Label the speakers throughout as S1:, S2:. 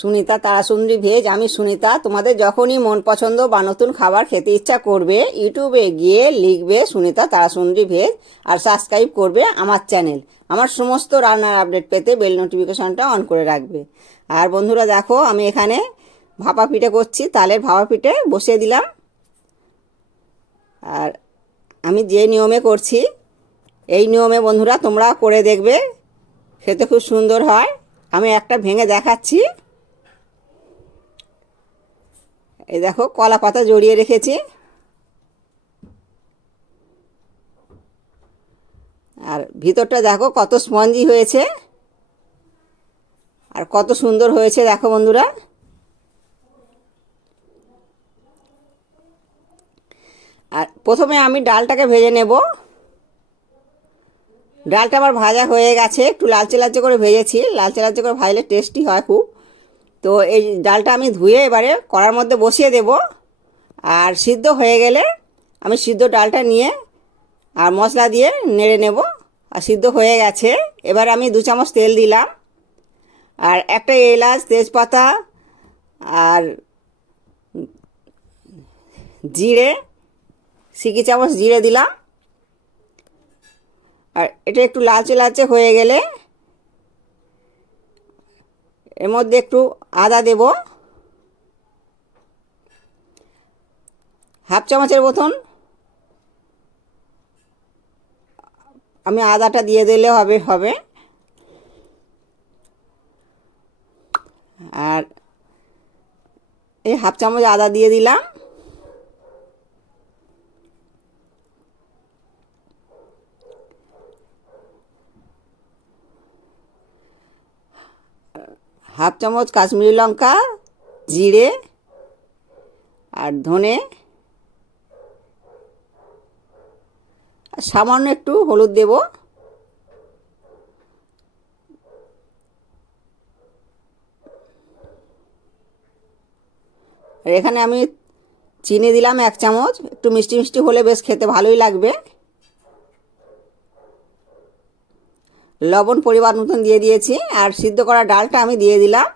S1: Sunita Tarasundari veg, আমি সুনিতা। তোমাদের যখনই মন পছন্দ বা নতুন খাবার খেতে ইচ্ছা করবে, ইউটিউবে গিয়ে লিখবে সুনিতা তারাসুন্দরী ভেজ আর সাবস্ক্রাইব করবে আমার চ্যানেল আমার সমস্ত রান্নার আপডেট পেতে বেল নোটিফিকেশনটা অন করে রাখবে। আর বন্ধুরা দেখো, আমি এখানে ভাপা পিঠে করছি, তালের ভাপা পিঠে বসিয়ে দিলাম। আর আমি যে নিয়মে করছি, এই নিয়মে বন্ধুরা তোমরা করে দেখবে, খেতে খুব সুন্দর হয়। আমি একটা ভেঙে দেখাচ্ছি। এই দেখো, কলা পাতা জড়িয়ে রেখেছি। আর ভিতরটা দেখো, কত স্পঞ্জি হয়েছে। আর কত সুন্দর হয়েছে, দেখো বন্ধুরা। আর প্রথমে আমি ডালটাকে ভেজে নেব। ডালটা আমার ভাজা হয়ে গেছে, একটু লালচে লালচে করে ভেজেছি। লালচে লালচে করে ভাজলে টেস্টি হয় খুব। তো এই ডালটা আমি ধুয়ে এবারে কড়ার মধ্যে বসিয়ে দেব। আর সিদ্ধ হয়ে গেলে আমি সিদ্ধ ডালটা নিয়ে আর মশলা দিয়ে নেড়ে নেব। আর সিদ্ধ হয়ে গেছে। এবার আমি দু চামচ তেল দিলাম। আর একটা এলাচ, তেজপাতা আর জিরে, সিকি চামচ জিরে দিলাম। আর এটা একটু লালচে লালচে হয়ে গেলে এর মধ্যে একটু আদা দেব। হাফ চামচের মতন আমি আদাটা দিয়ে দিলে হবে হবে। আর এই হাফ চামচ আদা দিয়ে দিলাম। হাফ চামচ কাশ্মীরি লঙ্কা, জিরে আর ধনে আর সামান্য একটু হলুদ দেব। আর এখানে আমি চিনি দিলাম এক চামচ, একটু মিষ্টি মিষ্টি হলে বেশ খেতে ভালোই লাগবে। লবণ পরিমাণ মতন দিয়ে দিয়েছি, আর সিদ্ধ করা ডালটা আমি দিয়ে দিলাম।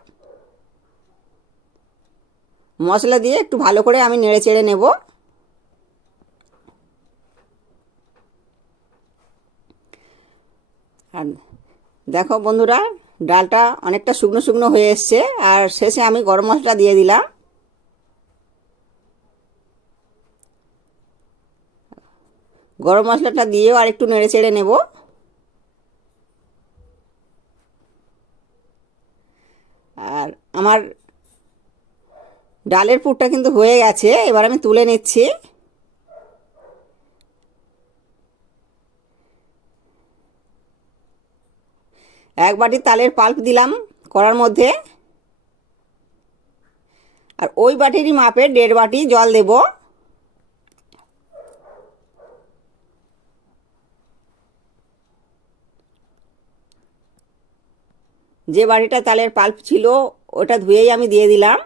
S1: মশলা দিয়ে একটু ভালো করে আমি নেড়ে চেড়ে নেব। আর দেখো বন্ধুরা, ডালটা অনেকটা শুকনো শুকনো হয়ে এসছে, আর শেষে আমি গরম মশলা দিয়ে দিলাম। গরম মশলাটা দিয়েও আর একটু নেড়ে চেড়ে নেব। আর আমার ডালের পুরটা কিন্তু হয়ে গেছে, এবার আমি তুলে নিচ্ছি। এক বাটি তালের পাল্প দিলাম করার মধ্যে। আর ওই বাটিরই মাপে দেড় বাটি জল দেব। যে বাটিটা তালের পাল্প ছিল, ওটা ধুয়েই আমি দিয়ে দিলাম।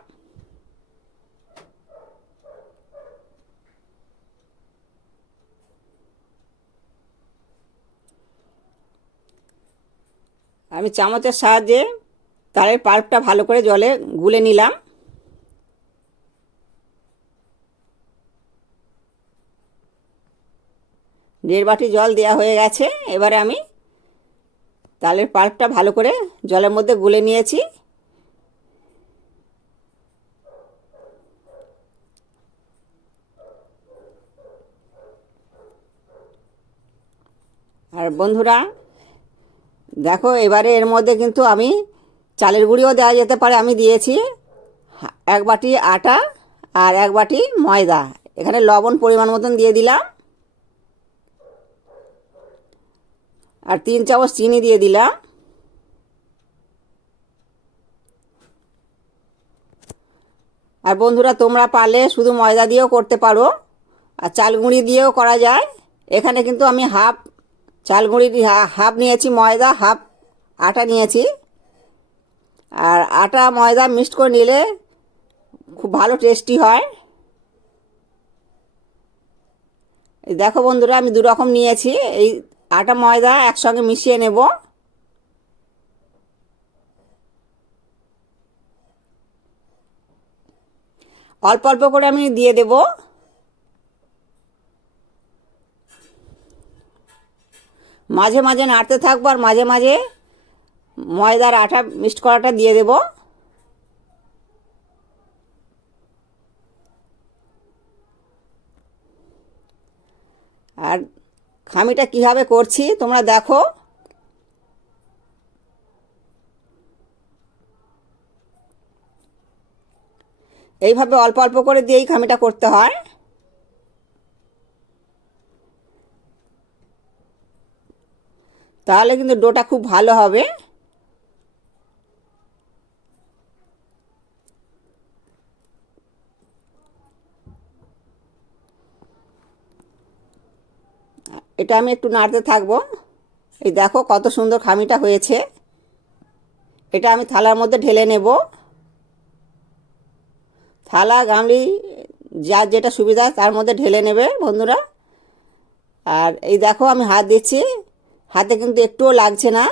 S1: আমি চামচের সাহায্যে তালের পাল্পটা ভালো করে জলে গুলে নিলাম। দেড় বাটি জল দেওয়া হয়ে গেছে, এবারে আমি তালের পাল্পটা ভালো করে জলের মধ্যে গুলে নিয়েছি। আর বন্ধুরা, দেখো এবারে এর মধ্যে কিন্তু আমি চালের গুঁড়িও দেওয়া যেতে পারে, আমি দিয়েছি এক বাটি আটা আর এক বাটি ময়দা। এখানে লবণ পরিমাণ মতন দিয়ে দিলাম। আর তিন চামচ চিনি দিয়ে দিলাম। আর বন্ধুরা, তোমরা পারলে শুধু ময়দা দিয়েও করতে পারো। আর চাল গুঁড়ি দিয়েও করা যায়। এখানে কিন্তু আমি হাফ চাল গুঁড়ি হাফ নিয়েছি ময়দা, হাফ আটা নিয়েছি। আর আটা, ময়দা মিক্সড করে নিলে খুব ভালো টেস্টি হয়। দেখো বন্ধুরা, আমি দু রকম নিয়েছি। এই আটা, ময়দা একসঙ্গে মিশিয়ে নেব। অল্প অল্প করে আমি দিয়ে দেব। মাঝে মাঝে নাড়তে থাকব আর মাঝে মাঝে ময়দার আটা মিক্সড করাটা দিয়ে দেব। আর খামিটা কীভাবে করছি, তোমরা দেখো। এইভাবে অল্প অল্প করে দিয়েই খামিটা করতে হয়। তাহলে কিন্তু ডোটা খুব ভালো হবে। এটা আমি একটু নাড়তে থাকব। এই দেখো কত সুন্দর খামিটা হয়েছে। এটা আমি থালার মধ্যে ঢেলে নেব। থালা, গামলি যার যেটা সুবিধা তার মধ্যে ঢেলে নেবে বন্ধুরা। আর এই দেখো আমি হাত দিচ্ছি। হাতে কিন্তু একটুও লাগছে না।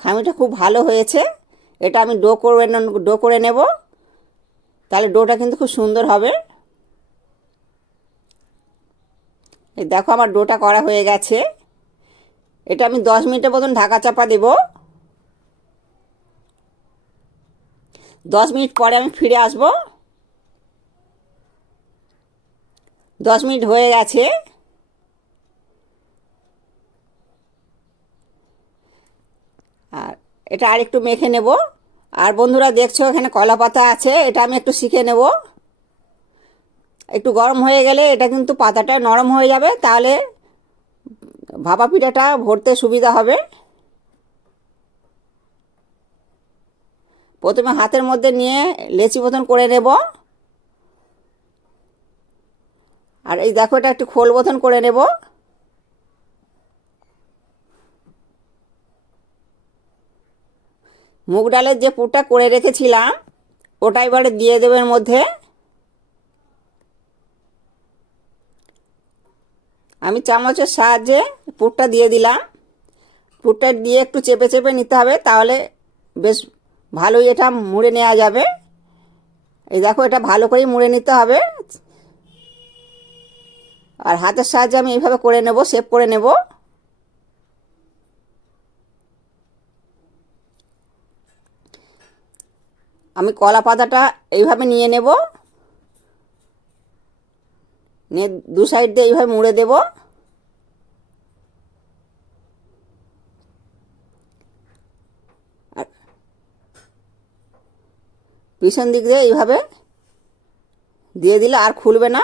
S1: খামিটা খুব ভালো হয়েছে। এটা আমি ডো করে ডো করে নেব। তাহলে ডোটা কিন্তু খুব সুন্দর হবে। এই দেখো আমার ডোটা করা হয়ে গেছে। এটা আমি দশ মিনিটের মতন ঢাকা চাপা দেব। দশ মিনিট পরে আমি ফিরে আসব। দশ মিনিট হয়ে গেছে। আর এটা আর একটু মেখে নেব। আর বন্ধুরা দেখছ এখানে কলা পাতা আছে, এটা আমি একটু শিখে নেব। একটু গরম হয়ে গেলে এটা কিন্তু পাতাটা নরম হয়ে যাবে, তাহলে ভাপা পিঠাটা ভরতে সুবিধা হবে। প্রথমে হাতের মধ্যে নিয়ে লেচি মতন করে নেব। আর এই দেখো, এটা একটু খোল মতন করে নেব। মুগ ডালের যে পুরটা করে রেখেছিলাম, ওটা এবারে দিয়ে দেবের মধ্যে। আমি চামচের সাহায্যে পুরটা দিয়ে দিলাম। পুরটা দিয়ে একটু চেপে চেপে নিতে হবে, তাহলে বেশ ভালোই এটা মুড়ে নেওয়া যাবে। এই দেখো, এটা ভালো করেই মুড়ে নিতে হবে। আর হাতের সাহায্যে আমি এইভাবে করে নেব সেভ করে নেব। আমি কলা পাতাটা এইভাবে নিয়ে নেব। নিয়ে দু সাইড দিয়ে এইভাবে মুড়ে দেব। আর পিছন দিক দিয়ে এইভাবে দিয়ে দিলে আর খুলবে না।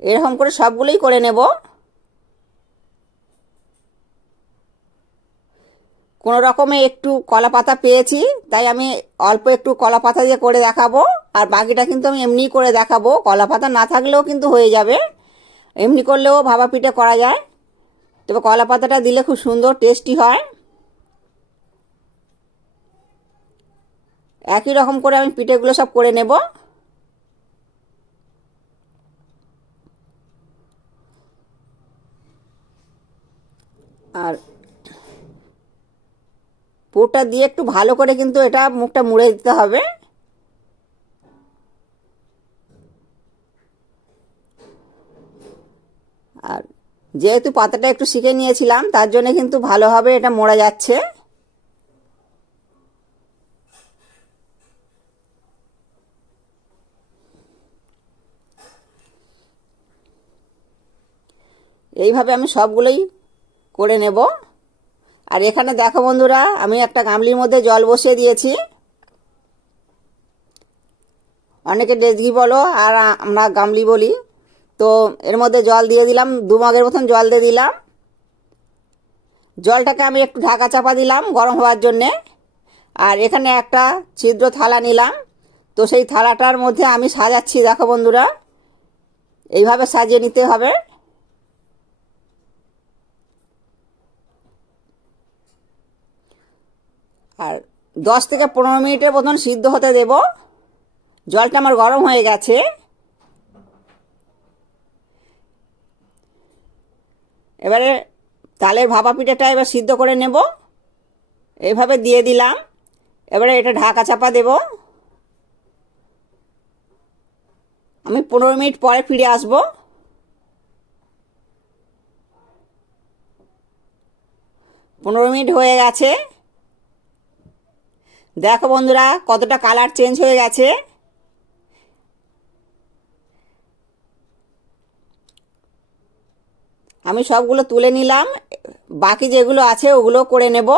S1: এরকম করে সবগুলোই করে নেব। কোনো রকমে একটু কলা পাতা পেয়েছি, তাই আমি অল্প একটু কলা পাতা দিয়ে করে দেখাবো। আর বাকিটা কিন্তু আমি এমনি করে দেখাবো। কলা পাতা না থাকলেও কিন্তু হয়ে যাবে। এমনি করলেও ভাবা পিঠে করা যায়। তবে কলা পাতাটা দিলে খুব সুন্দর, টেস্টি হয়। একই রকম করে আমি পিঠেগুলো সব করে নেব। আর পুরটা দিয়ে একটু ভালো করে কিন্তু এটা মুখটা মুড়ে দিতে হবে। আর যেহেতু পাতাটা একটু শিখে নিয়েছিলাম, তার জন্য কিন্তু ভালোভাবে এটা মোড়া যাচ্ছে। এইভাবে আমি সবগুলোই করে নেব। আর এখানে দেখো বন্ধুরা, আমি একটা গামলির মধ্যে জল বসিয়ে দিয়েছি। অনেকে ডেজগি বলো, আর আমরা গামলি বলি। তো এর মধ্যে জল দিয়ে দিলাম, দু মগের মতন জল দিয়ে দিলাম। জলটাকে আমি একটু ঢাকা চাপা দিলাম গরম হওয়ার জন্যে। আর এখানে একটা ছিদ্র থালা নিলাম। তো সেই থালাটার মধ্যে আমি সাজাচ্ছি, দেখো বন্ধুরা। এইভাবে সাজিয়ে নিতে হবে। আর দশ থেকে পনেরো মিনিটের মতন সিদ্ধ হতে দেব। জলটা আমার গরম হয়ে গেছে। এবারে তালের ভাপা পিঠাটা এবার সিদ্ধ করে নেব। এইভাবে দিয়ে দিলাম। এবারে এটা ঢাকা চাপা দেব। আমি পনেরো মিনিট পরে ফিরে আসব। পনেরো মিনিট হয়ে গেছে। দেখো বন্ধুরা, কতটা কালার চেঞ্জ হয়ে গেছে। আমি সবগুলো তুলে নিলাম, বাকি যেগুলো আছে ওগুলো করে নেব।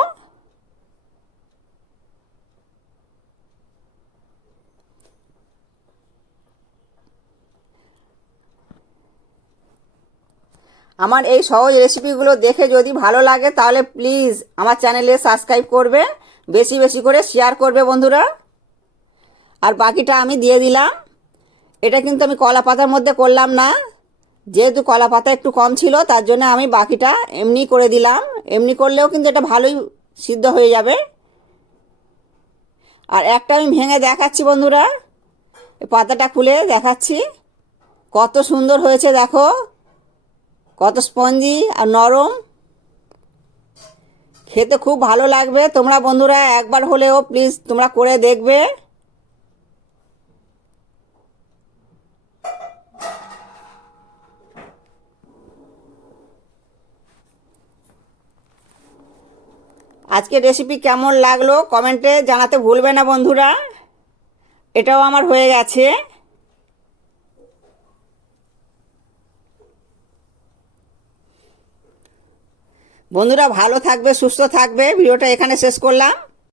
S1: আমার এই সহজ রেসিপিগুলো দেখে যদি ভালো লাগে তাহলে প্লিজ আমার চ্যানেলে সাবস্ক্রাইব করবে। বেশি বেশি করে শেয়ার করবে বন্ধুরা। আর বাকিটা আমি দিয়ে দিলাম। এটা কিন্তু আমি কলা পাতার মধ্যে করলাম না। যেহেতু কলা পাতা একটু কম ছিল, তার জন্য আমি বাকিটা এমনি করে দিলাম। এমনি করলেও কিন্তু এটা ভালোই সিদ্ধ হয়ে যাবে। আর একটা আমি ভেঙে দেখাচ্ছি বন্ধুরা। পাতাটা খুলে দেখাচ্ছি। কত সুন্দর হয়েছে, দেখো। কত স্পঞ্জি আর নরম। খেতে খুব ভালো লাগবে। তোমরা বন্ধুরা একবার হলেও প্লিজ তোমরা করে দেখবে। আজকে রেসিপি কেমন লাগল কমেন্টে জানাতে ভুলবে না বন্ধুরা। এটাও আমার হয়ে গেছে। বন্ধুরা ভালো থাকবে সুস্থ থাকবে। ভিডিওটা এখানে শেষ করলাম।